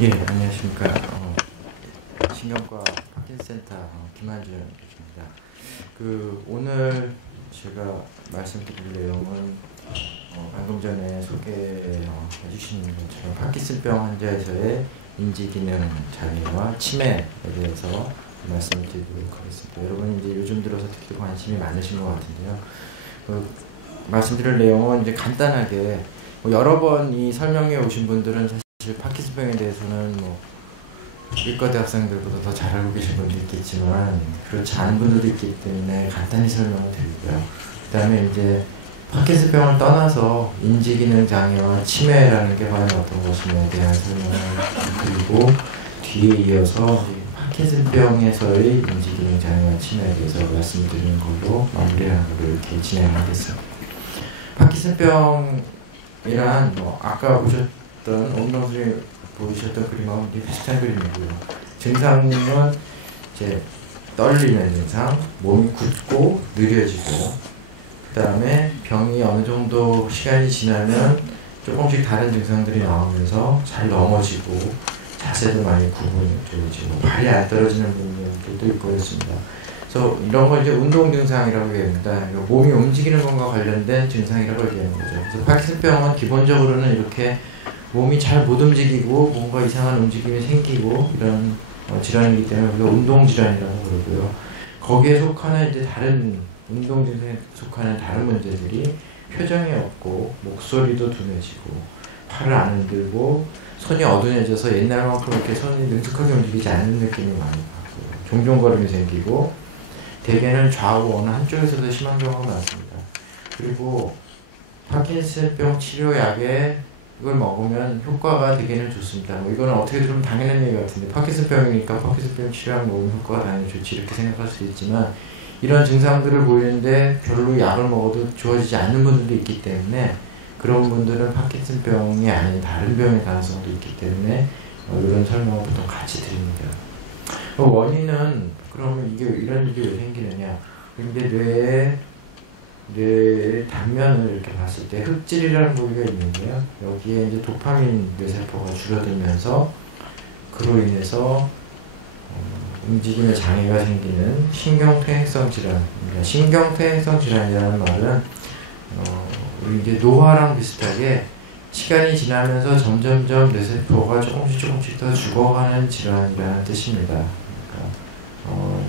예, 안녕하십니까. 신경과 파킨센터 김한준 교수입니다. 오늘 제가 말씀드릴 내용은 방금 전에 소개해 주신 것처럼 파킨슨병 환자에서의 인지기능 장애와 치매에 대해서 말씀을 드리도록 하겠습니다. 여러분 이제 요즘 들어서 특히 관심이 많으신 것 같은데요. 말씀드릴 내용은 이제 간단하게 여러 번 이 설명회 오신 분들은 사실 파킨슨병에 대해서는 일과대 학생들보다 더 잘 알고 계신 분도 있겠지만 그렇지 않은 분들도 있기 때문에 간단히 설명을 드리고요. 그 다음에 이제 파킨슨병을 떠나서 인지기능 장애와 치매라는 게 과연 어떤 것이냐에 대한 설명을 드리고 뒤에 이어서 파킨슨병에서의 인지기능 장애와 치매에 대해서 말씀을 드리는 걸로 마무리하는 걸로 이렇게 진행하겠습니다. 파킨슨병이란 아까 보셨던 오늘 선생님이 보이셨던 그림하고 비슷한 그림이고요. 증상은 이제 떨리는 증상, 몸이 굳고 느려지고, 그 다음에 병이 어느 정도 시간이 지나면 조금씩 다른 증상들이 나오면서 잘 넘어지고, 자세도 많이 구부러지고, 발이 안 떨어지는 분들도 있고 그렇습니다. 그래서 이런 걸 이제 운동 증상이라고 얘기합니다. 몸이 움직이는 것과 관련된 증상이라고 얘기하는 거죠. 그래서 파킨슨병은 기본적으로는 이렇게 몸이 잘 못 움직이고 뭔가 이상한 움직임이 생기고 이런 질환이기 때문에 우리가 운동질환이라고 그러고요. 거기에 속하는 이제 다른 운동 증상에 속하는 다른 문제들이 표정이 없고 목소리도 둔해지고 팔을 안 흔들고 손이 어두워져서 옛날만큼 이렇게 손이 능숙하게 움직이지 않는 느낌이 많이 받고 종종거림이 생기고 대개는 좌우 어느 한쪽에서도 심한 경우가 많습니다. 그리고 파킨슨병 치료약에 이걸 먹으면 효과가 되게는 좋습니다. 이거는 어떻게 들으면 당연한 얘기 같은데 파킨슨병이니까 파킨슨병 치료약 먹으면 효과가 당연히 좋지 이렇게 생각할 수 있지만 이런 증상들을 보이는데 별로 약을 먹어도 좋아지지 않는 분들도 있기 때문에 그런 분들은 파킨슨병이 아닌 다른 병의 가능성도 있기 때문에 이런 설명을 보통 같이 드립니다. 원인은 그러면 이런 일이 왜 생기느냐? 근데 뇌의 단면을 이렇게 봤을 때 흑질이라는 부위가 있는데요. 여기에 이제 도파민 뇌세포가 줄어들면서 그로 인해서 움직임에 장애가 생기는 신경퇴행성 질환입니다. 신경퇴행성 질환이라는 말은 우리 이제 노화랑 비슷하게 시간이 지나면서 점점점 뇌세포가 조금씩 더 죽어가는 질환이라는 뜻입니다. 그러니까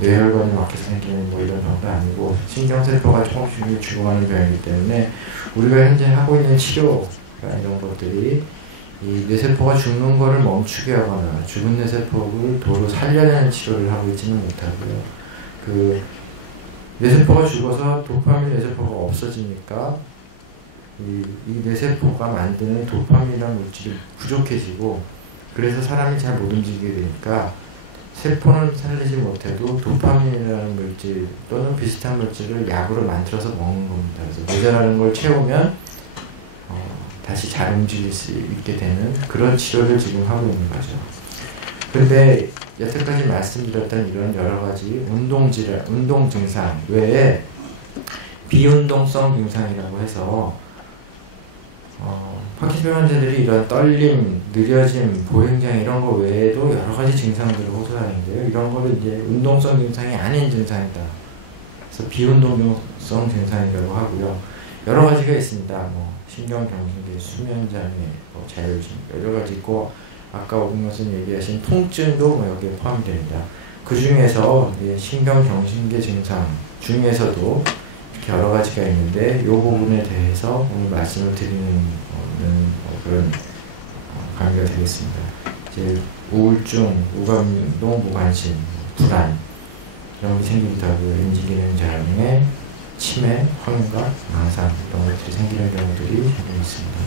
뇌혈관이 막혀서 생기는 이런 병도 아니고 신경세포가 조금씩 죽어가는 병이기 때문에 우리가 현재 하고 있는 치료가 이런 것들이 이 뇌세포가 죽는 거를 멈추게 하거나 죽은 뇌세포를 도로 살려내는 치료를 하고 있지는 못하고요. 그 뇌세포가 죽어서 도파민 뇌세포가 없어지니까 이 뇌세포가 만드는 도파민이라는 물질이 부족해지고 그래서 사람이 잘 못 움직이게 되니까 세포는 살리지 못해도 도파민이라는 물질 또는 비슷한 물질을 약으로 만들어서 먹는 겁니다. 그래서 모자라는 걸 채우면 다시 잘 움직일 수 있게 되는 그런 치료를 지금 하고 있는 거죠. 그런데 여태까지 말씀드렸던 이런 여러 가지 운동 증상 외에 비운동성 증상이라고 해서 파킨슨 환자들이 이런 떨림, 느려짐, 보행장애 이런 거 외에도 여러 가지 증상들을 호소하는데요. 이런 거를 이제 운동성 증상이 아닌 증상이다. 그래서 비운동성 증상이라고 하고요. 여러 가지가 있습니다. 신경경신계, 수면장애, 자율증 여러 가지 있고 아까 오분 교수님 얘기하신 통증도 여기에 포함이 됩니다. 그 중에서 신경경신계 증상 중에서도 여러 가지가 있는데 이 부분에 대해서 오늘 말씀을 드리는 그런 강의가 되겠습니다. 이제 우울증, 무감동, 무관심, 불안 이런 게 생기기도 하고요. 인지기능 장애, 치매, 환각, 망상 이런 것들이 생기는 경우들이 생기고 있습니다.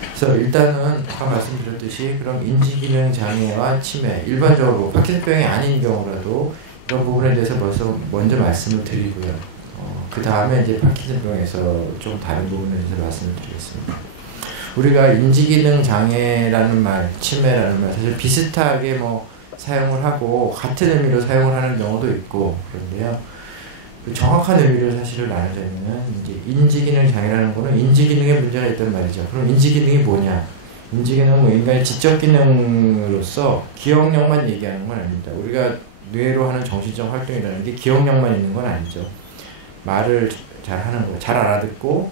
그래서 일단은 아까 말씀드렸듯이 그럼 인지기능 장애와 치매 일반적으로 파킨슨병이 아닌 경우라도 이런 부분에 대해서 먼저 말씀을 드리고요. 그 다음에 이제 파킨슨병에서 좀 다른 부분에 대해서 말씀을 드리겠습니다. 우리가 인지기능 장애라는 말, 치매라는 말 사실 비슷하게 사용을 하고 같은 의미로 사용을 하는 경우도 있고 그런데요. 그 정확한 의미를 사실을 나누자면은 이제 인지기능 장애라는 거는 인지기능에 문제가 있단 말이죠. 그럼 인지기능이 뭐냐? 인지기능은 뭐 인간의 지적 기능으로서 기억력만 얘기하는 건 아닙니다. 우리가 뇌로 하는 정신적 활동이라는 게 기억력만 있는 건 아니죠. 말을 잘 하는 거, 잘 알아듣고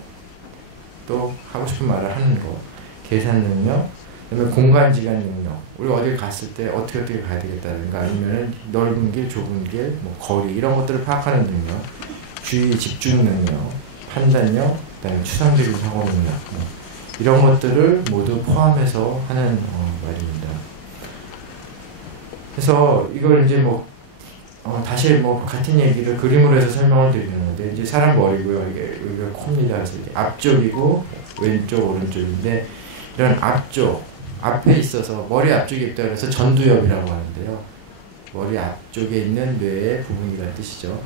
또 하고 싶은 말을 하는 거, 계산 능력, 그다음에 공간지각 능력. 우리 어딜 갔을 때 어떻게 가야 되겠다든가 아니면 넓은 길, 좁은 길, 뭐 거리 이런 것들을 파악하는 능력, 주의 집중 능력, 판단력, 그다음에 추상적인 사고 능력 이런 것들을 모두 포함해서 하는 말입니다. 그래서 이걸 이제 다시 같은 얘기를 그림으로 해서 설명을 드리는 건데, 이제 사람 머리고요. 여기가 코입니다. 그래서 앞쪽이고 왼쪽 오른쪽인데, 이런 앞쪽 앞에 있어서 머리 앞쪽에 있다 그래서 전두엽이라고 하는데요. 머리 앞쪽에 있는 뇌의 부분이라는 뜻이죠.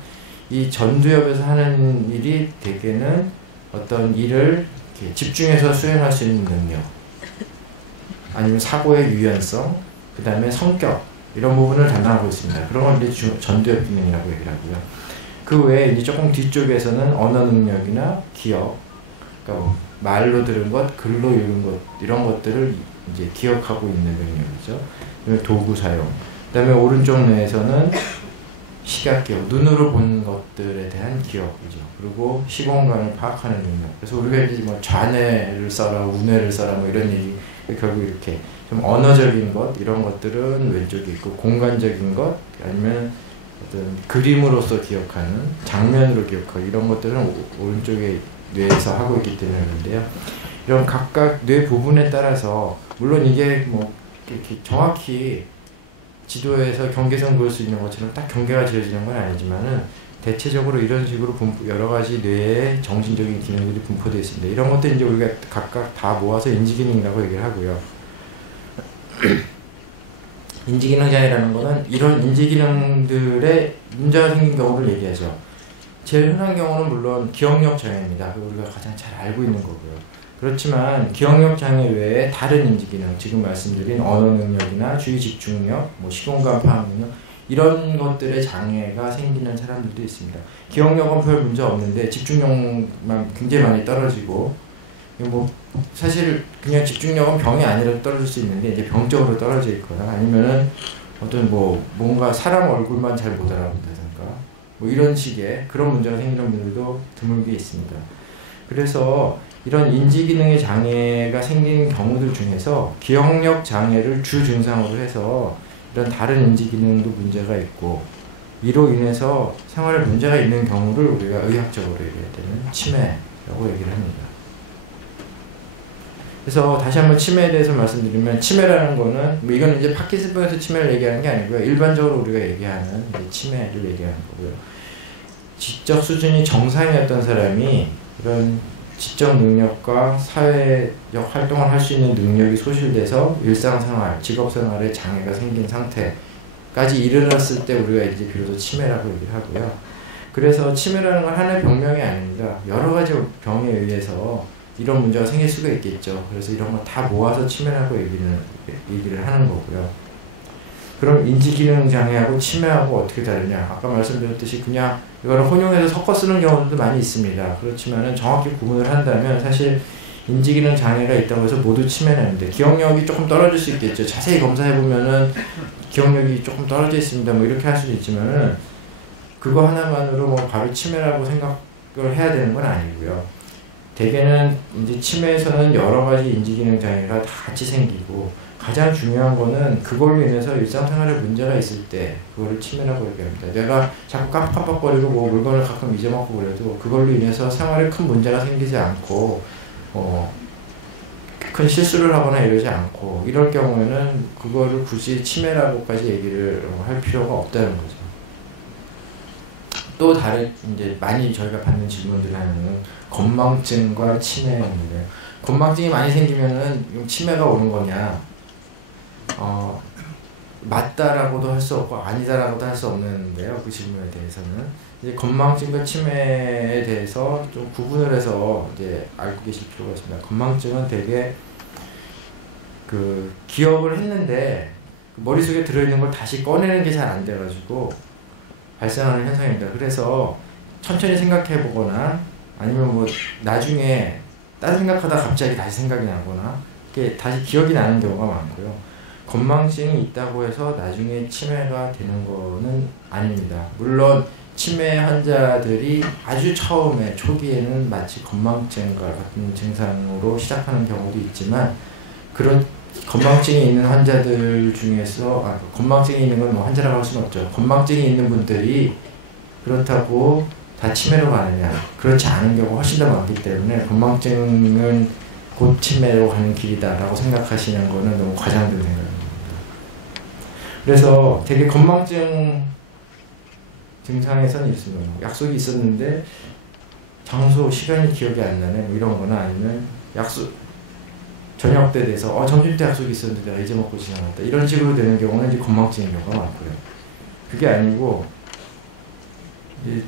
이 전두엽에서 하는 일이 대개는 어떤 일을 이렇게 집중해서 수행할 수 있는 능력, 아니면 사고의 유연성, 그 다음에 성격 이런 부분을 담당하고 있습니다. 그런 걸 이제 전두엽 기능이라고 얘기를 하고요. 그 외에 이제 조금 뒤쪽에서는 언어 능력이나 기억, 그러니까 말로 들은 것, 글로 읽은 것 이런 것들을 이제 기억하고 있는 능력이죠. 도구 사용. 그다음에 오른쪽 뇌에서는 시각 기억, 눈으로 보는 것들에 대한 기억이죠. 그리고 시공간을 파악하는 능력. 그래서 우리가 이제 좌뇌를 써라, 우뇌를 써라 이런 얘기, 결국 이렇게 좀 언어적인 것 이런 것들은 왼쪽에 있고, 공간적인 것 아니면 어떤 그림으로서 기억하는, 장면으로 기억하고 이런 것들은 오른쪽에 뇌에서 하고 있기 때문에 그런데요. 이런 각각 뇌 부분에 따라서 물론 이게 이렇게 정확히 지도에서 경계선 그을 수 있는 것처럼 딱 경계가 지어지는 건 아니지만은 대체적으로 이런 식으로 여러 가지 뇌의 정신적인 기능들이 분포되어 있습니다. 이런 것들 이제 우리가 각각 다 모아서 인지기능이라고 얘기를 하고요. 인지기능 장애라는 거는 이런 인지기능들의 문제가 생긴 경우를 얘기하죠. 제일 흔한 경우는 물론 기억력 장애입니다. 우리가 가장 잘 알고 있는 거고요. 그렇지만 기억력 장애 외에 다른 인지기능, 지금 말씀드린 언어 능력이나 주의 집중력, 시공간 파악 능력 이런 것들의 장애가 생기는 사람들도 있습니다. 기억력은 별 문제 없는데 집중력만 굉장히 많이 떨어지고, 사실 그냥 집중력은 병이 아니라도 떨어질 수 있는데 이제 병적으로 떨어져 있거나 아니면은 어떤 뭔가 사람 얼굴만 잘 못 알아본다든가 이런 식의 그런 문제가 생기는 분들도 드물게 있습니다. 그래서 이런 인지기능의 장애가 생긴 경우들 중에서 기억력 장애를 주 증상으로 해서 이런 다른 인지기능도 문제가 있고, 이로 인해서 생활에 문제가 있는 경우를 우리가 의학적으로 얘기할 때는 치매라고 얘기를 합니다. 그래서 다시 한번 치매에 대해서 말씀드리면, 치매라는 거는 이건 이제 파킨슨병에서 치매를 얘기하는 게 아니고요. 일반적으로 우리가 얘기하는 치매를 얘기하는 거고요. 지적 수준이 정상이었던 사람이 이런 지적 능력과 사회적 활동을 할 수 있는 능력이 소실돼서 일상생활, 직업생활에 장애가 생긴 상태까지 이르렀을 때 우리가 이제 비로소 치매라고 얘기를 하고요. 그래서 치매라는 건 하나의 병명이 아닙니다. 여러 가지 병에 의해서 이런 문제가 생길 수가 있겠죠. 그래서 이런 거 다 모아서 치매라고 얘기를 하는 거고요. 그럼 인지기능 장애하고 치매하고 어떻게 다르냐? 아까 말씀드렸듯이 그냥 이거를 혼용해서 섞어 쓰는 경우도 많이 있습니다. 그렇지만은 정확히 구분을 한다면 사실 인지기능 장애가 있다고 해서 모두 치매는 아닌데, 기억력이 조금 떨어질 수 있겠죠. 자세히 검사해보면은 기억력이 조금 떨어져 있습니다. 이렇게 할 수도 있지만은 그거 하나만으로 바로 치매라고 생각을 해야 되는 건 아니고요. 대개는 이제 치매에서는 여러 가지 인지기능 장애가 다 같이 생기고, 가장 중요한 거는 그걸로 인해서 일상생활에 문제가 있을 때 그거를 치매라고 얘기합니다. 내가 자꾸 깜빡깜빡거리고 물건을 가끔 잊어먹고 그래도 그걸로 인해서 생활에 큰 문제가 생기지 않고 큰 실수를 하거나 이러지 않고 이럴 경우에는 그거를 굳이 치매라고까지 얘기를 할 필요가 없다는 거죠. 또 다른 이제 많이 저희가 받는 질문들 하면은 건망증과 치매인데, 건망증이 많이 생기면은 치매가 오는 거냐? 맞다라고도 할 수 없고 아니다라고도 할 수 없는데요. 그 질문에 대해서는 이제 건망증과 치매에 대해서 좀 구분을 해서 이제 알고 계실 필요가 있습니다. 건망증은 되게 기억을 했는데 머릿속에 들어있는 걸 다시 꺼내는 게 잘 안 돼가지고 발생하는 현상입니다. 그래서 천천히 생각해 보거나 아니면 나중에 딴 생각하다 갑자기 다시 생각이 나거나 그게 다시 기억이 나는 경우가 많고요. 건망증이 있다고 해서 나중에 치매가 되는 거는 아닙니다. 물론 치매 환자들이 아주 처음에 초기에는 마치 건망증과 같은 증상으로 시작하는 경우도 있지만 그런 건망증이 있는 환자들 중에서 건망증이 있는 건 뭐 환자라고 할 수는 없죠. 건망증이 있는 분들이 그렇다고 다 치매로 가느냐 그렇지 않은 경우가 훨씬 더 많기 때문에 건망증은 곧 치매로 가는 길이다라고 생각하시는 거는 너무 과장된 생각입니다. 그래서 되게 건망증 증상에서는 있습니다. 약속이 있었는데 장소, 시간이 기억이 안 나네 뭐 이런 거나 아니면 약속 저녁 때 돼서 점심 때 약속이 있었는데 내가 잊어먹고 지나갔다 이런 식으로 되는 경우는 이제 건망증인 경우가 많고요. 그게 아니고 이제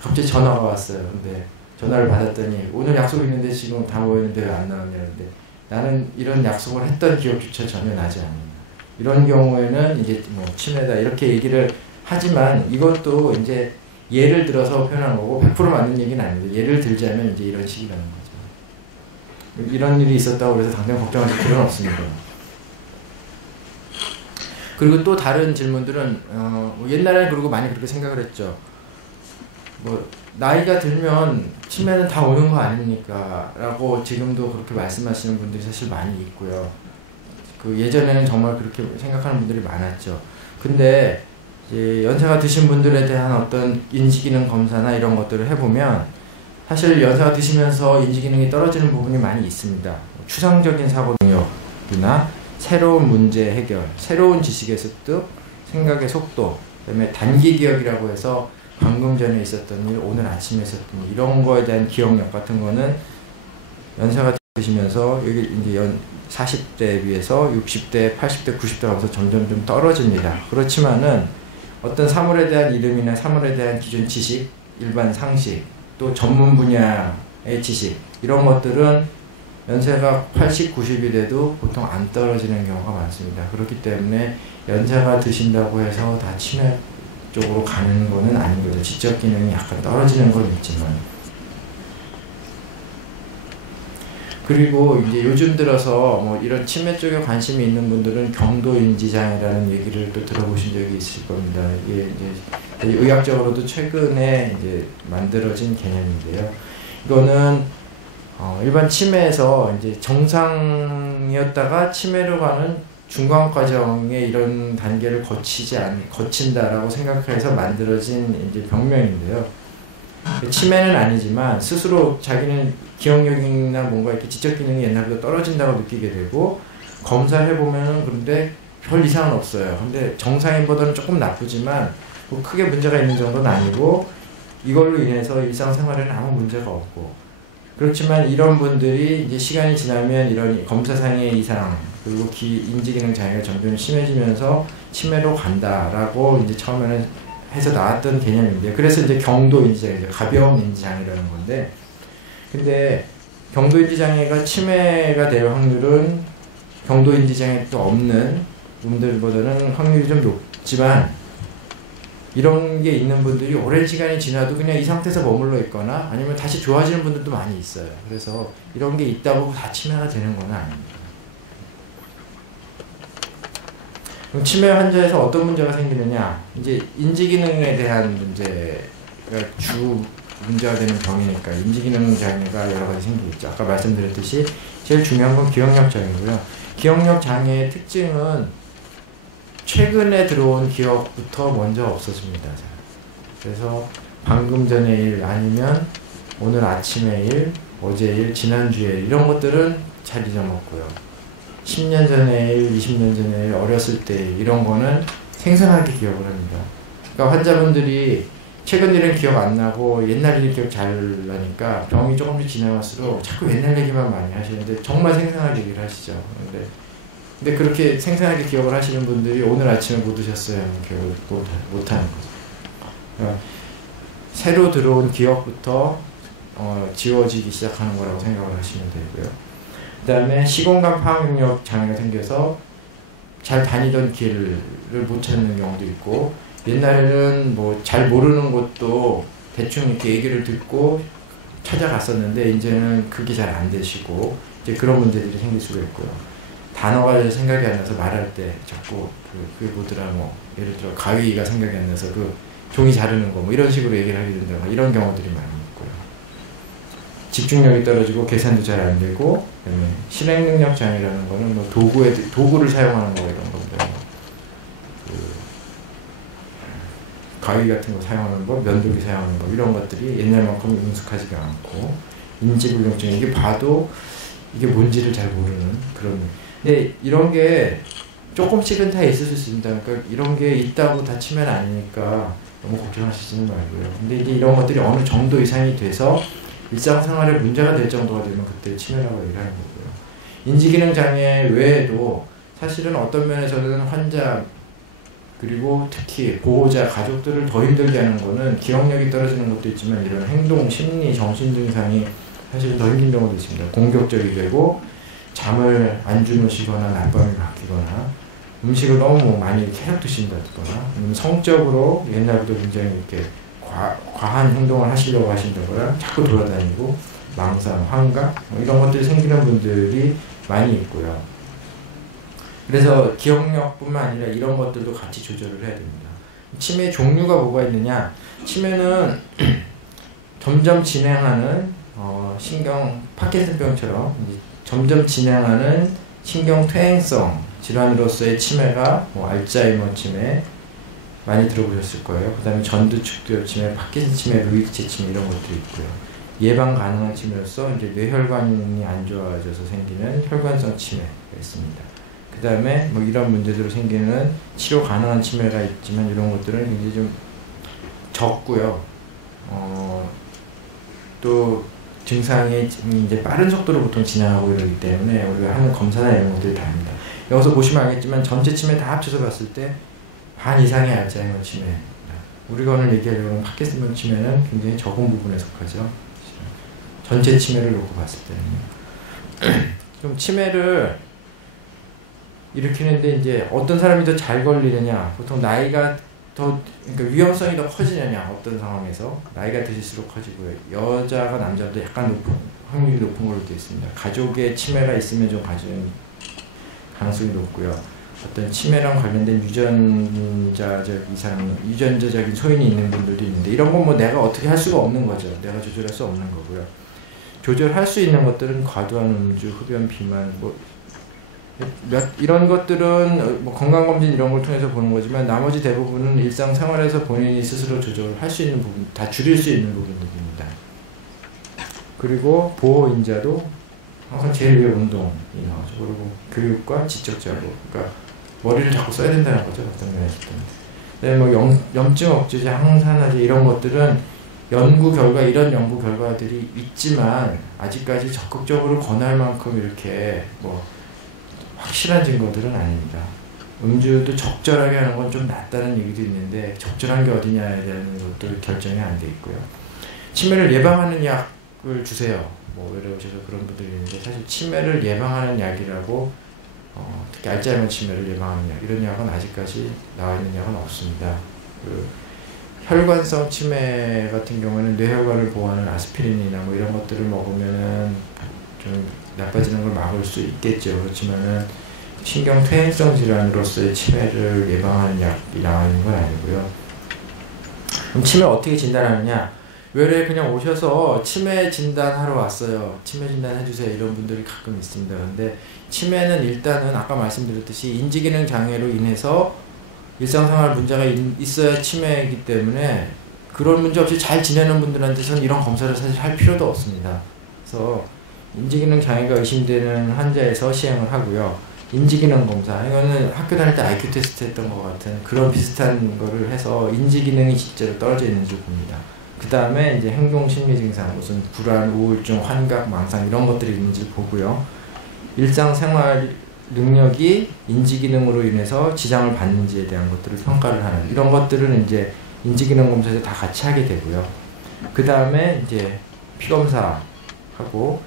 갑자기 전화가 왔어요. 근데 전화를 받았더니 오늘 약속 있는데 지금 다 모였는데 왜 안 나오냐는데 나는 이런 약속을 했던 기억조차 전혀 나지 않는다. 이런 경우에는 이제 뭐 치매다 이렇게 얘기를 하지만 이것도 이제 예를 들어서 표현한 거고 100% 맞는 얘기는 아닌데 예를 들자면 이제 이런 식이라는 거죠. 이런 일이 있었다고 해서 당장 걱정하실 필요는 없습니다. 그리고 또 다른 질문들은 옛날에 그리고 많이 그렇게 생각을 했죠. 뭐 나이가 들면 치매는 다 오는 거 아닙니까? 라고 지금도 그렇게 말씀하시는 분들이 사실 많이 있고요. 그 예전에는 정말 그렇게 생각하는 분들이 많았죠. 근데 이제 연세가 드신 분들에 대한 어떤 인지기능 검사나 이런 것들을 해보면 사실 연세가 드시면서 인지기능이 떨어지는 부분이 많이 있습니다. 추상적인 사고 능력이나 새로운 문제 해결, 새로운 지식의 습득, 생각의 속도, 그다음에 단기 기억이라고 해서 방금 전에 있었던 일, 오늘 아침에 있었던 일, 이런 거에 대한 기억력 같은 거는 연세가 드시면서 여기 이제 40대에 비해서 60대, 80대, 90대 가면서 점점 좀 떨어집니다. 그렇지만은 어떤 사물에 대한 이름이나 사물에 대한 기존 지식, 일반 상식, 또 전문 분야의 지식 이런 것들은 연세가 80, 90이 돼도 보통 안 떨어지는 경우가 많습니다. 그렇기 때문에 연세가 드신다고 해서 다 치매 쪽으로 가는 거는 아닌 거죠. 지적 기능이 약간 떨어지는 건 있지만. 그리고 이제 요즘 들어서 뭐 이런 치매 쪽에 관심이 있는 분들은 경도인지장애라는 얘기를 또 들어보신 적이 있을 겁니다. 이게 이제 의학적으로도 최근에 이제 만들어진 개념인데요. 이거는 일반 치매에서 이제 정상이었다가 치매로 가는 중간 과정에 이런 단계를 거친다라고 생각해서 만들어진 이제 병명인데요. 치매는 아니지만 스스로 자기는 기억력이나 뭔가 이렇게 지적 기능이 옛날보다 떨어진다고 느끼게 되고 검사를 해보면은 그런데 별 이상은 없어요. 근데 정상인보다는 조금 나쁘지만 뭐 크게 문제가 있는 정도는 아니고 이걸로 인해서 일상생활에는 아무 문제가 없고 그렇지만 이런 분들이 이제 시간이 지나면 이런 검사상의 이상 그리고 인지기능 장애가 점점 심해지면서 치매로 간다라고 이제 처음에는 해서 나왔던 개념인데 그래서 이제 경도인지장애죠. 가벼운 인지장애라는 건데 근데 경도인지장애가 치매가 될 확률은 경도인지장애도 없는 분들보다는 확률이 좀 높지만 이런 게 있는 분들이 오랜 시간이 지나도 그냥 이 상태에서 머물러 있거나 아니면 다시 좋아지는 분들도 많이 있어요. 그래서 이런 게 있다고 다 치매가 되는 건 아닙니다. 그럼 치매 환자에서 어떤 문제가 생기느냐? 이제 인지기능에 대한 문제가 주 문제가 되는 병이니까 인지기능 장애가 여러 가지 생기겠죠. 아까 말씀드렸듯이 제일 중요한 건 기억력 장애고요. 기억력 장애의 특징은 최근에 들어온 기억부터 먼저 없어집니다. 그래서 방금 전의 일 아니면 오늘 아침의 일, 어제 일, 지난주의 일 이런 것들은 잘 잊어먹고요. 10년 전의 일, 20년 전의 일, 어렸을 때 일, 이런 거는 생생하게 기억을 합니다. 그러니까 환자분들이 최근 일은 기억 안 나고 옛날 일 기억 잘 나니까 병이 조금씩 지나갈수록 자꾸 옛날 얘기만 많이 하시는데 정말 생생하게 얘기를 하시죠. 근데 그렇게 생생하게 기억을 하시는 분들이 오늘 아침에 뭐 드셨어요? 기억을 못하는 거죠. 그러니까 새로 들어온 기억부터 지워지기 시작하는 거라고 생각을 하시면 되고요. 그 다음에 시공간 파악력 장애가 생겨서 잘 다니던 길을 못 찾는 경우도 있고 옛날에는 뭐 잘 모르는 곳도 대충 이렇게 얘기를 듣고 찾아갔었는데 이제는 그게 잘 안 되시고 이제 그런 문제들이 생길 수가 있고요. 단어가 생각이 안 나서 말할 때 자꾸 그게 뭐더라 뭐 예를 들어 가위가 생각이 안 나서 그 종이 자르는 거 뭐 이런 식으로 얘기를 하게 된다거나 이런 경우들이 많이 있고요. 집중력이 떨어지고 계산도 잘 안 되고, 그다음에 실행 능력 장애라는 거는 뭐 도구를 사용하는 거 이런 건데, 가위 같은 거 사용하는 거, 면도기 사용하는 거 이런 것들이 옛날만큼 능숙하지가 않고, 인지불능증 이게 봐도 이게 뭔지를 잘 모르는 그런. 근데 이런 게 조금씩은 다 있을 수 있습니다. 그러니까 이런 게 있다고 다 치면 아니니까 너무 걱정하시지는 말고요. 근데 이제 이런 것들이 어느 정도 이상이 돼서 일상생활에 문제가 될 정도가 되면 그때 치매라고 얘기를 하는 거고요. 인지기능 장애 외에도 사실은 어떤 면에서는 환자 그리고 특히 보호자, 가족들을 더 힘들게 하는 거는 기억력이 떨어지는 것도 있지만 이런 행동, 심리, 정신 증상이 사실은 더 힘든 경우도 있습니다. 공격적이 되고 잠을 안 주무시거나 낮밤이 바뀌거나 음식을 너무 많이 캐럿 드신다거나 성적으로 옛날부터 굉장히 이렇게 과한 행동을 하시려고 하신다거나 자꾸 돌아다니고 망상, 환각 뭐 이런 것들이 생기는 분들이 많이 있고요. 그래서 기억력뿐만 아니라 이런 것들도 같이 조절을 해야 됩니다. 치매 종류가 뭐가 있느냐? 치매는 점점 진행하는 신경 파킨슨병처럼 점점 진행하는 신경 퇴행성 질환으로서의 치매가 뭐 알츠하이머 치매 많이 들어보셨을 거예요. 그 다음에 전두축두엽 치매, 파킨슨 치매, 루이치 치매 이런 것들이 있고요. 예방 가능한 치매로서 이제 뇌혈관이 안 좋아져서 생기는 혈관성 치매가 있습니다. 그 다음에 뭐 이런 문제들로 생기는 치료 가능한 치매가 있지만 이런 것들은 굉장히 좀 적고요. 또 증상이 이제 빠른 속도로 보통 진행하고 이러기 때문에 우리가 하는 검사나 이런 것들이 다릅니다. 여기서 보시면 알겠지만 전체 치매 다 합쳐서 봤을 때 반 이상의 알츠하이머 치매입니다. 우리가 오늘 얘기하려고 하는 파킨슨병 치매는 굉장히 적은 부분에 속하죠. 전체 치매를 놓고 봤을 때는요. 좀 치매를 일으키는데 이제 어떤 사람이 더 잘 걸리느냐, 보통 나이가 더 그러니까 위험성이 더 커지느냐, 어떤 상황에서 나이가 드실수록 커지고요. 여자가 남자보다 약간 확률이 높은 걸로 되어 있습니다. 가족에 치매가 있으면 좀 가지는 가능성이 높고요. 어떤 치매랑 관련된 유전자적인 소인이 있는 분들도 있는데 이런 건 뭐 내가 어떻게 할 수가 없는 거죠. 내가 조절할 수 없는 거고요. 조절할 수 있는 것들은 과도한 음주, 흡연, 비만, 이런 것들은 뭐 건강검진 이런 걸 통해서 보는 거지만 나머지 대부분은 일상생활에서 본인이 스스로 조절을 할 수 있는 부분, 다 줄일 수 있는 부분들입니다. 그리고 보호인자도 항상 제일 위에 운동이 나오죠. 그리고 교육과 지적 자료, 그러니까 머리를 자꾸 써야 된다는 거죠. 어떤 면에서. 네, 뭐 염증 억제제, 항산화제 이런 것들은 이런 연구 결과들이 있지만 아직까지 적극적으로 권할 만큼 이렇게 뭐 확실한 증거들은 아닙니다. 음주도 적절하게 하는 건 좀 낫다는 얘기도 있는데 적절한 게 어디냐에 대한 것도 결정이 안 돼 있고요. 치매를 예방하는 약을 주세요. 뭐 예를 들어서 그런 분들이 있는데 사실 치매를 예방하는 약이라고 특히 알츠하이머 치매를 예방하는 약 이런 약은 아직까지 나와 있는 약은 없습니다. 혈관성 치매 같은 경우에는 뇌혈관을 보호하는 아스피린이나 뭐 이런 것들을 먹으면은 좀 나빠지는 걸 막을 수 있겠죠. 그렇지만은 신경 퇴행성 질환으로서의 치매를 예방하는 약이 나와 있는 건 아니고요. 그럼 치매 어떻게 진단하느냐? 외래 그냥 오셔서 치매 진단하러 왔어요. 치매 진단 해주세요. 이런 분들이 가끔 있습니다. 근데 치매는 일단은 아까 말씀드렸듯이 인지기능 장애로 인해서 일상생활 문제가 있어야 치매이기 때문에 그런 문제 없이 잘 지내는 분들한테서는 이런 검사를 사실 할 필요도 없습니다. 그래서 인지기능 장애가 의심되는 환자에서 시행을 하고요. 인지기능 검사, 이거는 학교 다닐 때 IQ 테스트 했던 것 같은 그런 비슷한 거를 해서 인지기능이 실제로 떨어져 있는지 봅니다. 그 다음에 이제 행동심리 증상, 무슨 불안, 우울증, 환각, 망상 이런 것들이 있는지 보고요. 일상생활 능력이 인지기능으로 인해서 지장을 받는지에 대한 것들을 평가를 하는 이런 것들은 이제 인지기능 검사에서 다 같이 하게 되고요. 그 다음에 이제 피검사하고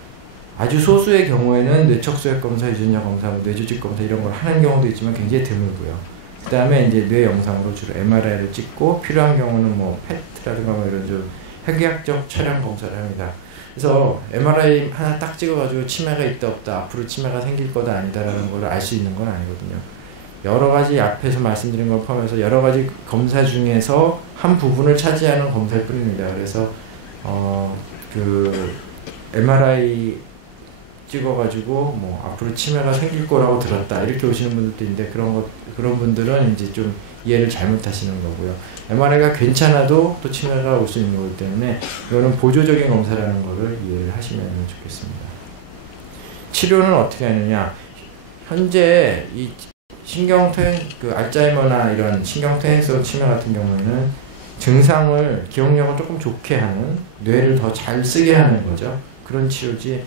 아주 소수의 경우에는 뇌척수액 검사, 유전자 검사, 뇌조직 검사 이런 걸 하는 경우도 있지만 굉장히 드물고요. 그 다음에 이제 뇌 영상으로 주로 MRI를 찍고 필요한 경우는 뭐 PET라든가 뭐 이런 좀 핵의학적 촬영 검사를 합니다. 그래서 MRI 하나 딱 찍어가지고 치매가 있다 없다, 앞으로 치매가 생길 거다 아니다라는 걸 알 수 있는 건 아니거든요. 여러 가지 앞에서 말씀드린 걸 포함해서 여러 가지 검사 중에서 한 부분을 차지하는 검사일 뿐입니다. 그래서 그 MRI 찍어가지고 뭐 앞으로 치매가 생길 거라고 들었다 이렇게 오시는 분들도 있는데 그런 분들은 이제 좀 이해를 잘못하시는 거고요. MRI가 괜찮아도 또 치매가 올 수 있는 거기 때문에 이거는 보조적인 검사라는 거를 이해를 하시면 좋겠습니다. 치료는 어떻게 하느냐? 현재 이 그 알츠하이머나 이런 신경퇴행성 치매 같은 경우에는 증상을 기억력을 조금 좋게 하는, 뇌를 더 잘 쓰게 하는 거죠. 그런 치료지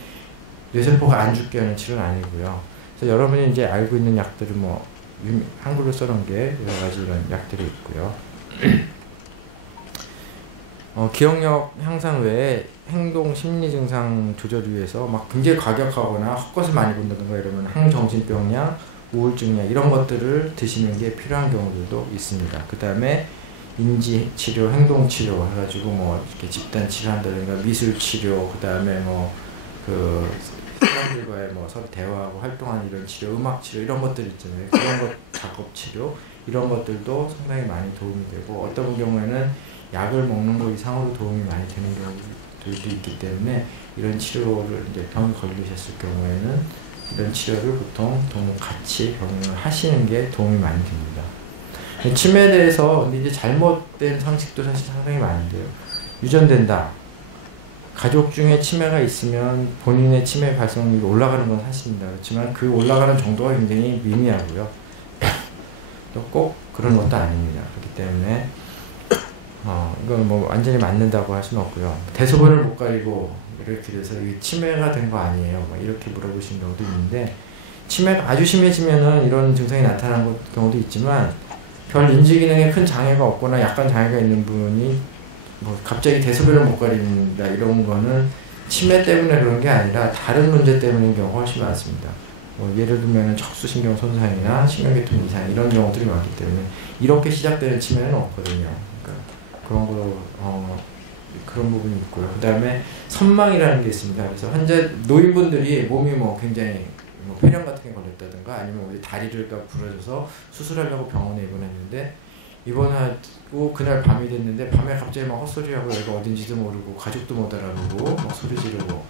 뇌세포가 안 죽게 하는 치료는 아니고요. 그래서 여러분이 이제 알고 있는 약들은 뭐 한글로 써놓은 게 여러 가지 이런 약들이 있고요. 기억력 향상 외에 행동 심리 증상 조절을 위해서 막 굉장히 과격하거나 헛것을 많이 본다든가 이러면 항정신병약, 우울증약 이런 것들을 드시는 게 필요한 경우들도 있습니다. 그 다음에 인지치료, 행동치료 해가지고 뭐 이렇게 집단 치료한다든가 미술치료, 그 다음에 뭐 그 사람들과의 뭐 서로 대화하고 활동하는 이런 치료, 음악치료 이런 것들 있잖아요. 그런 것, 작업치료 이런 것들도 상당히 많이 도움이 되고, 어떤 경우에는 약을 먹는 거 이상으로 도움이 많이 되는 경우들도 있기 때문에 이런 치료를 이제 병이 걸리셨을 경우에는 이런 치료를 보통 같이 병행을 하시는 게 도움이 많이 됩니다. 치매에 대해서 이제 잘못된 상식도 사실 상당히 많은데요. 유전된다. 가족 중에 치매가 있으면 본인의 치매 발생률이 올라가는 건 사실입니다. 그렇지만 그 올라가는 정도가 굉장히 미미하고요. 또 꼭 그런 것도 아닙니다. 그렇기 때문에 이건 뭐 완전히 맞는다고 할 수는 없고요. 대소변을 못 가리고 이렇게 돼서 이게 치매가 된 거 아니에요? 이렇게 물어보시는 경우도 있는데, 치매가 아주 심해지면은 이런 증상이 나타나는 경우도 있지만 별 인지 기능에 큰 장애가 없거나 약간 장애가 있는 분이 뭐 갑자기 대소변을 못 가린다 이런 거는 치매 때문에 그런 게 아니라 다른 문제 때문인 경우가 훨씬 많습니다. 뭐 예를 들면 척수신경 손상이나 신경계통 이상 이런 경우들이 많기 때문에 이렇게 시작되는 치매는 없거든요. 그러니까 그런 거 그런 부분이 있고요. 그 다음에 선망이라는 게 있습니다. 그래서 현재 노인분들이 몸이 뭐 굉장히 뭐 폐렴 같은 게 걸렸다든가 아니면 우리 다리를 부러져서 수술하려고 병원에 입원했는데, 입원하고 그날 밤이 됐는데 밤에 갑자기 막 헛소리하고 얘가 어딘지도 모르고 가족도 못 알아보고 막 소리 지르고,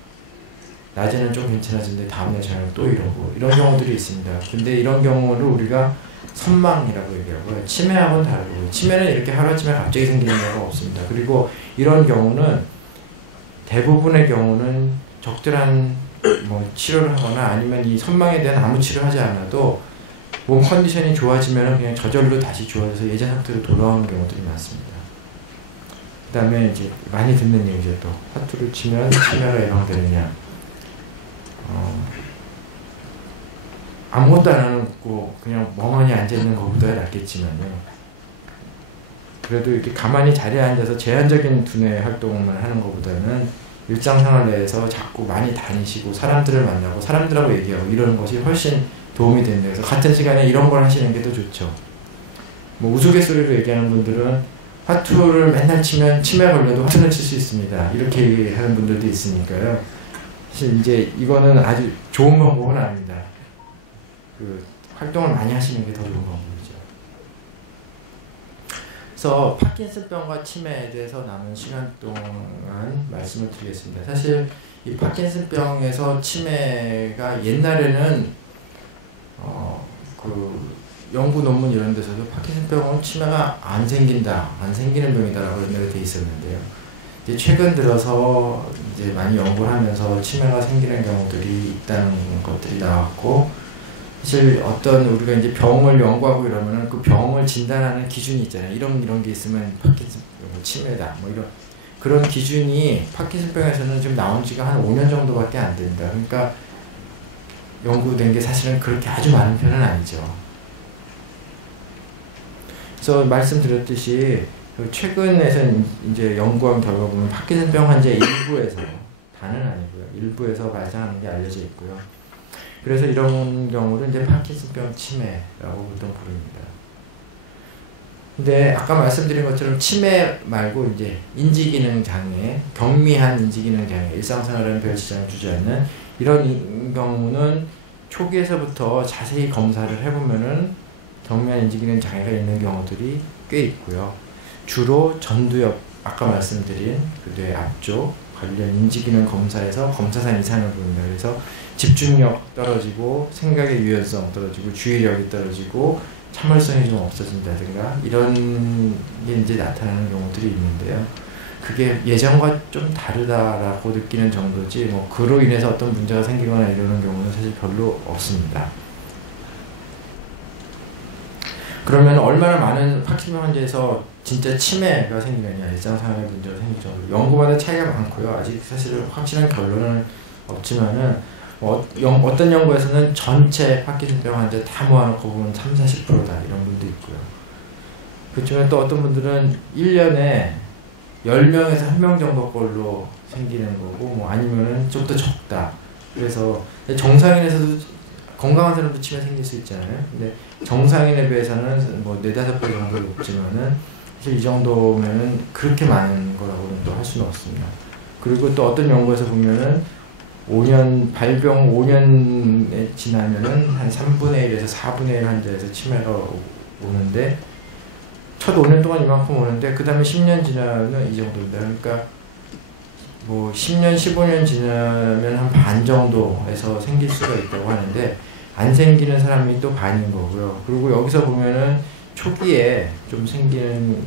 낮에는 좀 괜찮아지는데 다음날 저녁 또 이러고 이런 경우들이 있습니다. 근데 이런 경우를 우리가 선망이라고 얘기하고요. 치매하고는 다르고, 치매는 이렇게 하루아침에 갑자기 생기는 경우가 없습니다. 그리고 이런 경우는 대부분의 경우는 적절한 뭐 치료를 하거나 아니면 이 선망에 대한 아무 치료하지 않아도 몸 컨디션이 좋아지면 그냥 저절로 다시 좋아져서 예전 상태로 돌아오는 경우들이 많습니다. 그 다음에 이제 많이 듣는 얘기죠. 또 화투를 치면 치매가 예방되느냐. 아무것도 안 하고 그냥 멍하니 앉아있는 것보다 낫겠지만요. 그래도 이렇게 가만히 자리에 앉아서 제한적인 두뇌 활동만 하는 것보다는 일상생활 내에서 자꾸 많이 다니시고 사람들을 만나고 사람들하고 얘기하고 이런 것이 훨씬 도움이 된다. 그래서 같은 시간에 이런 걸 하시는 게 더 좋죠. 뭐 우스갯소리로 얘기하는 분들은 화투를 맨날 치면 치매 걸려도 화투는 칠 수 있습니다. 이렇게 얘기하는 분들도 있으니까요. 사실 이제 이거는 아주 좋은 방법은 아닙니다. 그 활동을 많이 하시는 게 더 좋은 방법이죠. 그래서 파킨슨병과 치매에 대해서 남은 시간 동안 말씀을 드리겠습니다. 사실 이 파킨슨병에서 치매가 옛날에는 그 연구 논문 이런 데서도 파킨슨병은 치매가 안 생긴다, 안 생기는 병이다라고 연락이 돼 있었는데요. 이제 최근 들어서 이제 많이 연구를 하면서 치매가 생기는 경우들이 있다는 것들이 나왔고, 사실 어떤 우리가 이제 병을 연구하고 이러면은 그 병을 진단하는 기준이 있잖아요. 이런 게 있으면 파킨슨 치매다, 뭐 이런 그런 기준이 파킨슨병에서는 지금 나온 지가 한 5년 정도밖에 안 됩니다. 그러니까 연구된 게 사실은 그렇게 아주 많은 편은 아니죠. 그래서 말씀드렸듯이 최근에서 이제 연구한 결과 보면 파킨슨병 환자 일부에서, 다는 아니고요, 일부에서 발생하는 게 알려져 있고요. 그래서 이런 경우를 이제 파킨슨병 치매라고 보통 부릅니다. 근데 아까 말씀드린 것처럼 치매 말고 이제 인지기능 장애, 경미한 인지기능 장애, 일상생활에는 별 지장을 주지 않는 이런 경우는 초기에서부터 자세히 검사를 해보면은 경미한 인지기능 장애가 있는 경우들이 꽤 있고요. 주로 전두엽, 아까 말씀드린 그 뇌 앞쪽 관련 인지기능 검사에서 검사상 이상을 보인다. 그래서 집중력 떨어지고 생각의 유연성 떨어지고 주의력이 떨어지고 참을성이 좀 없어진다든가 이런 게 이제 나타나는 경우들이 있는데요. 그게 예전과 좀 다르다라고 느끼는 정도지 뭐 그로 인해서 어떤 문제가 생기거나 이러는 경우는 사실 별로 없습니다. 그러면 얼마나 많은 파킨슨 환자에서 진짜 치매가 생기느냐, 일상생활에 문제가 생길 정도로 연구마다 차이가 많고요. 아직 사실 확실한 결론은 없지만은 어떤 연구에서는 전체 파킨슨병 환자 다 모아놓고 보면 30~40%다 이런 분도 있고요. 그렇지만 또 어떤 분들은 1년에 10명에서 1명 정도 걸로 생기는 거고 뭐 아니면은 좀 더 적다. 그래서 정상인에서도 건강한 사람도 치매 생길 수 있잖아요. 근데 정상인에 비해서는 뭐 4~5배 정도 높지만은 사실 이 정도면은 그렇게 많은 거라고는 또 할 수는 없습니다. 그리고 또 어떤 연구에서 보면은 5년, 발병 5년에 지나면은 한 3분의 1에서 4분의 1 환자에서 치매가 오는데 첫 5년 동안 이만큼 오는데 그 다음에 10년 지나면 이 정도입니다. 그러니까 뭐 10년, 15년 지나면 한 반 정도에서 생길 수가 있다고 하는데 안 생기는 사람이 또 반인 거고요. 그리고 여기서 보면은 초기에 좀 생기는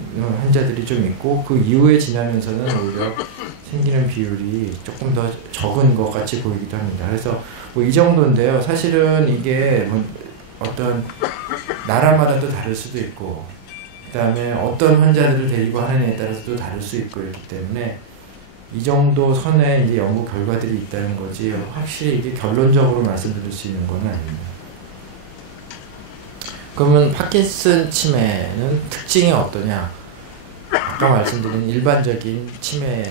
환자들이 좀 있고 그 이후에 지나면서는 오히려 생기는 비율이 조금 더 적은 것 같이 보이기도 합니다. 그래서 뭐 이 정도인데요. 사실은 이게 뭐 어떤 나라마다 또 다를 수도 있고 그 다음에 어떤 환자들을 데리고 하느냐에 따라서도 다를 수 있고 이렇기 때문에 이 정도 선에 이제 연구 결과들이 있다는 거지 확실히 이게 결론적으로 말씀드릴 수 있는 건 아닙니다. 그러면 파킨슨 치매는 특징이 어떠냐? 아까 말씀드린 일반적인 치매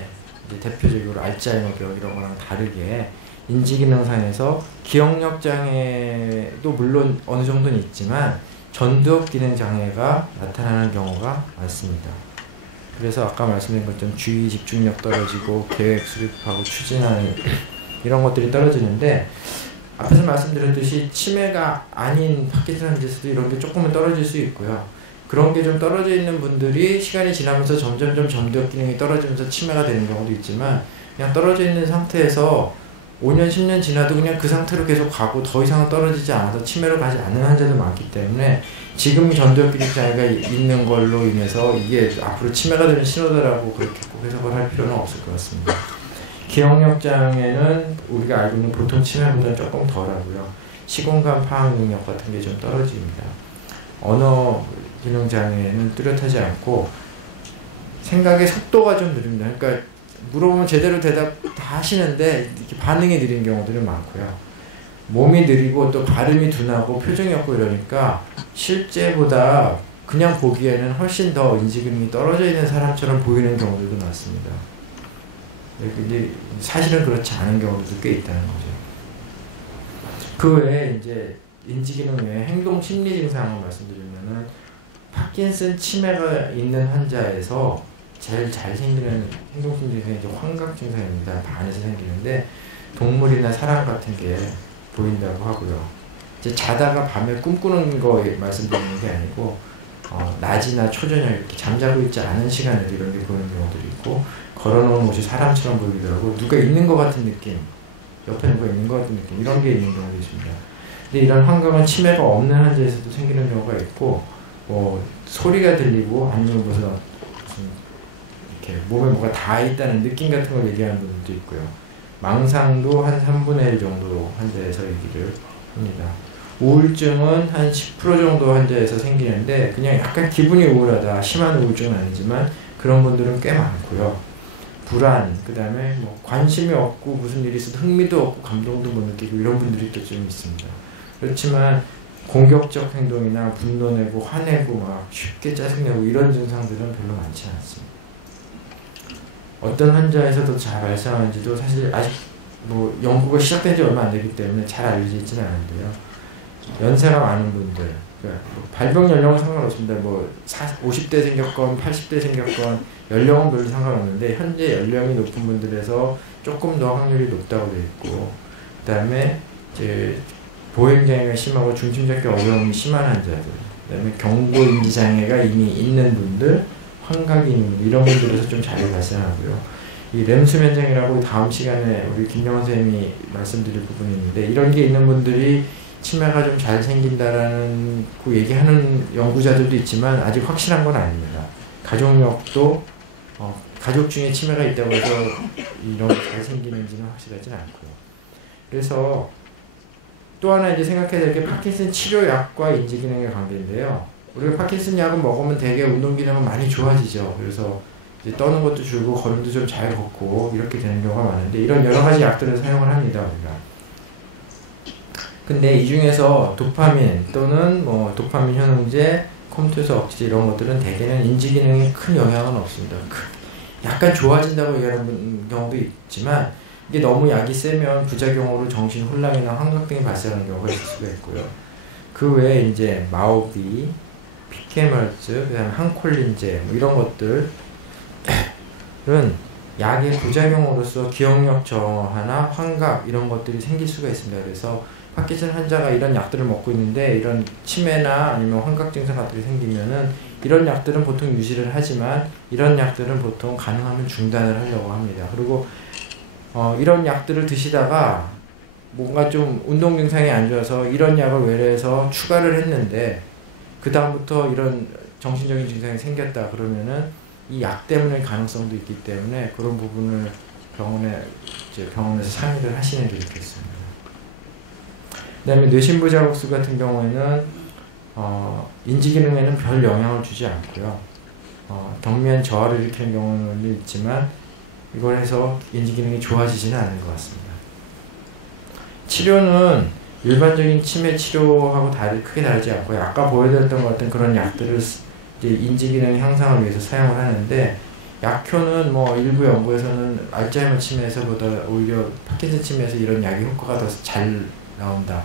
대표적으로 알츠하이머병 이런 거랑 다르게 인지기능상에서 기억력 장애도 물론 어느 정도는 있지만 전두엽 기능 장애가 나타나는 경우가 많습니다. 그래서 아까 말씀드린 것처럼 주의 집중력 떨어지고 계획 수립하고 추진하는 이런 것들이 떨어지는데 앞에서 말씀드렸듯이 치매가 아닌 파킨슨 환자에서도 이런 게 조금은 떨어질 수 있고요. 그런 게 좀 떨어져 있는 분들이 시간이 지나면서 점점점 전두엽 기능이 떨어지면서 치매가 되는 경우도 있지만 그냥 떨어져 있는 상태에서 5년, 10년 지나도 그냥 그 상태로 계속 가고 더 이상은 떨어지지 않아서 치매로 가지 않는 환자도 많기 때문에 지금 전두엽 기능 장애가 있는 걸로 인해서 이게 앞으로 치매가 되는 신호다라고 그렇게 꼭 해석을 할 필요는 없을 것 같습니다. 기억력 장애는 우리가 알고 있는 보통 치매보다는 조금 덜하고요. 시공간 파악 능력 같은 게 좀 떨어집니다. 언어 기능 장애는 뚜렷하지 않고 생각의 속도가 좀 느립니다. 그러니까 물어보면 제대로 대답 다 하시는데 이렇게 반응이 느린 경우들은 많고요. 몸이 느리고 또 발음이 둔하고 표정이 없고 이러니까 실제보다 그냥 보기에는 훨씬 더 인지기능이 떨어져 있는 사람처럼 보이는 경우들도 많습니다. 근데 사실은 그렇지 않은 경우도 꽤 있다는 거죠. 그 외에 이제 인지기능 외에 행동 심리 증상을 말씀드리면은 파킨슨 치매가 있는 환자에서 제일 잘 생기는 행동 심리 증상이 이제 환각 증상입니다. 반에서 생기는데 동물이나 사람 같은 게 보인다고 하고요. 이제 자다가 밤에 꿈꾸는 거 말씀드리는 게 아니고 낮이나 초저녁 이렇게 잠자고 있지 않은 시간에도 이런 게 보이는 경우들이 있고 걸어놓은 옷이 사람처럼 보이기도 하고 누가 있는 것 같은 느낌 옆에 누가 있는 것 같은 느낌 이런 게 있는 경우도 있습니다. 근데 이런 환각은 치매가 없는 환자에서도 생기는 경우가 있고 소리가 들리고 아니면 무슨 이렇게 몸에 뭐가 닿아 있다는 느낌 같은 걸 얘기하는 분들도 있고요. 망상도 한 3분의 1 정도 환자에서 얘기를 합니다. 우울증은 한 10% 정도 환자에서 생기는데 그냥 약간 기분이 우울하다, 심한 우울증은 아니지만 그런 분들은 꽤 많고요. 불안, 그 다음에 뭐 관심이 없고 무슨 일이 있어도 흥미도 없고 감동도 못 느끼고 이런 분들이 또 좀 있습니다. 그렇지만 공격적 행동이나 분노내고 화내고 막 쉽게 짜증내고 이런 증상들은 별로 많지 않습니다. 어떤 환자에서도 잘 발생하는지도 사실 아직 뭐 연구가 시작된 지 얼마 안 되기 때문에 잘 알려져 있지는 않은데요. 연세가 많은 분들, 그러니까 발병 연령은 상관없습니다. 뭐 50대 생겼건 80대 생겼건 연령은 별로 상관없는데 현재 연령이 높은 분들에서 조금 더 확률이 높다고 되어 있고, 그다음에 이제 보행장애가 심하고 중심잡기 어려움이 심한 환자들, 그다음에 경고인지장애가 이미 있는 분들, 환각이 있는 분들, 이런 분들에서 좀 자주 발생하고요. 이 렘수면장이라고 다음 시간에 우리 김영원 선생님이 말씀드릴 부분이 있는데, 이런 게 있는 분들이 치매가 좀 잘 생긴다라는 그 얘기하는 연구자들도 있지만 아직 확실한 건 아닙니다. 가족력도 가족 중에 치매가 있다고 해서 이런 게 잘 생기는지는 확실하진 않고요. 그래서 또 하나 이제 생각해야 될 게 파킨슨 치료약과 인지기능의 관계인데요. 우리가 파킨슨 약을 먹으면 되게 운동기능은 많이 좋아지죠. 그래서 이제 떠는 것도 줄고 걸음도 좀 잘 걷고 이렇게 되는 경우가 많은데, 이런 여러 가지 약들을 사용을 합니다, 우리가. 근데 이 중에서 도파민 또는 뭐 도파민 현웅제, 컴투스 억제제 이런 것들은 대개는 인지기능에 큰 영향은 없습니다. 약간 좋아진다고 얘기하는 경우도 있지만, 이게 너무 약이 세면 부작용으로 정신 혼란이나 환각 등이 발생하는 경우가 있을 수가 있고요. 그 외에 이제 마오비, 피케멀즈, 그다음에 항콜린제 뭐 이런 것들은 약의 부작용으로서 기억력 저하나 환각 이런 것들이 생길 수가 있습니다. 그래서 파킨슨 환자가 이런 약들을 먹고 있는데 이런 치매나 아니면 환각 증상 같은 게 생기면은 이런 약들은 보통 유지를 하지만 이런 약들은 보통 가능하면 중단을 하려고 합니다. 그리고 이런 약들을 드시다가 뭔가 좀 운동 증상이 안 좋아서 이런 약을 외래해서 추가를 했는데 그 다음부터 이런 정신적인 증상이 생겼다 그러면은 이 약 때문에 가능성도 있기 때문에 그런 부분을 병원에서 상의를 하시는 게 좋겠습니다. 그 다음에 뇌신부 자극수 같은 경우에는 인지기능에는 별 영향을 주지 않고요. 경미한 저하를 일으키는 경우는 있지만 이걸 해서 인지기능이 좋아지지는 않는 것 같습니다. 치료는 일반적인 치매 치료하고 크게 다르지 않고요. 아까 보여드렸던 것 같은 그런 약들을 이제 인지기능 향상을 위해서 사용을 하는데, 약효는 뭐 일부 연구에서는 알츠하이머 치매에서보다 오히려 파킨슨 치매에서 이런 약의 효과가 더 잘 나온다,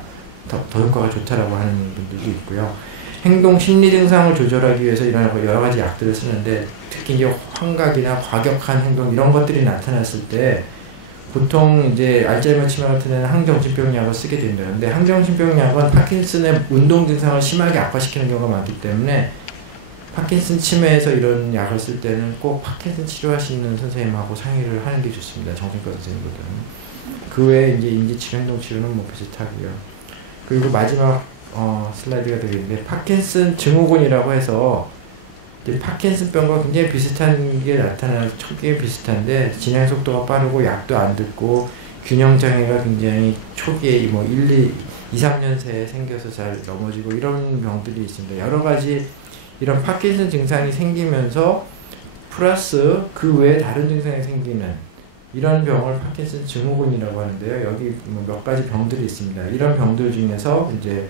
더 효과가 좋다라고 하는 분들도 있고요. 행동 심리 증상을 조절하기 위해서 이런 여러 가지 약들을 쓰는데, 특히 이제 환각이나 과격한 행동 이런 것들이 나타났을 때 보통 이제 알츠하이머 치매 같은 데는 항정신병 약을 쓰게 됩니다. 근데 항정신병 약은 파킨슨의 운동 증상을 심하게 악화시키는 경우가 많기 때문에 파킨슨 치매에서 이런 약을 쓸 때는 꼭 파킨슨 치료하시는 선생님하고 상의를 하는 게 좋습니다. 정신과 선생님보다는. 그 외에 이제 인지치료, 행동치료는 뭐 비슷하고요. 그리고 마지막 슬라이드가 되겠는데, 파킨슨 증후군이라고 해서 이제 파킨슨병과 굉장히 비슷한 게 초기에 비슷한데 진행 속도가 빠르고 약도 안 듣고 균형장애가 굉장히 초기에 뭐 2, 3년 새에 생겨서 잘 넘어지고 이런 병들이 있습니다. 여러 가지 이런 파킨슨 증상이 생기면서 플러스 그 외에 다른 증상이 생기는 이런 병을 파킨슨 증후군이라고 하는데요. 여기 뭐 몇 가지 병들이 있습니다. 이런 병들 중에서 이제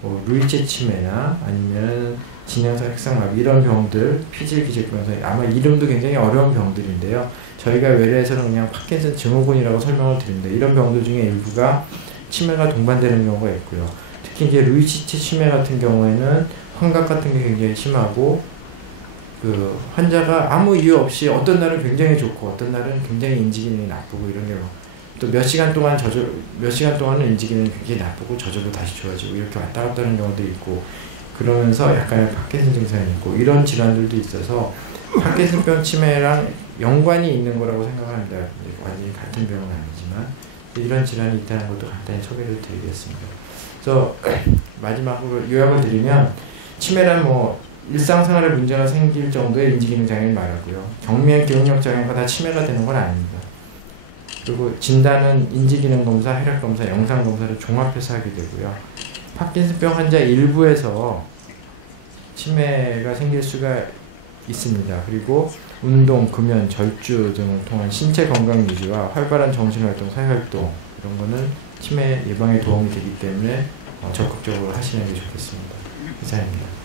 뭐 루이체 치매나 아니면 진행성 핵상마비 이런 병들, 피질기질병, 아마 이름도 굉장히 어려운 병들인데요. 저희가 외래에서는 그냥 파킨슨 증후군이라고 설명을 드립니다. 이런 병들 중에 일부가 치매가 동반되는 경우가 있고요. 특히 이제 루이체 치매 같은 경우에는 환각 같은 게 굉장히 심하고, 그 환자가 아무 이유 없이 어떤 날은 굉장히 좋고 어떤 날은 굉장히 인지기능이 나쁘고 이런 경우, 또 몇 시간 동안은 인지기능이 굉장히 나쁘고 저절로 다시 좋아지고 이렇게 왔다 갔다 하는 경우도 있고, 그러면서 약간의 파킨슨 증상이 있고 이런 질환들도 있어서 파킨슨병 치매랑 연관이 있는 거라고 생각합니다. 완전히 같은 병은 아니지만 이런 질환이 있다는 것도 간단히 소개를 드리겠습니다. 그래서 마지막으로 요약을 드리면, 치매란 뭐 일상생활에 문제가 생길 정도의 인지기능 장애를 말하고요. 경미한 기억력 장애가 다 치매가 되는 건 아닙니다. 그리고 진단은 인지기능 검사, 혈액 검사, 영상 검사를 종합해서 하게 되고요. 파킨슨병 환자 일부에서 치매가 생길 수가 있습니다. 그리고 운동, 금연, 절주 등을 통한 신체 건강 유지와 활발한 정신활동, 사회활동 이런 거는 치매 예방에 도움이 되기 때문에 적극적으로 하시는 게 좋겠습니다. 이상입니다.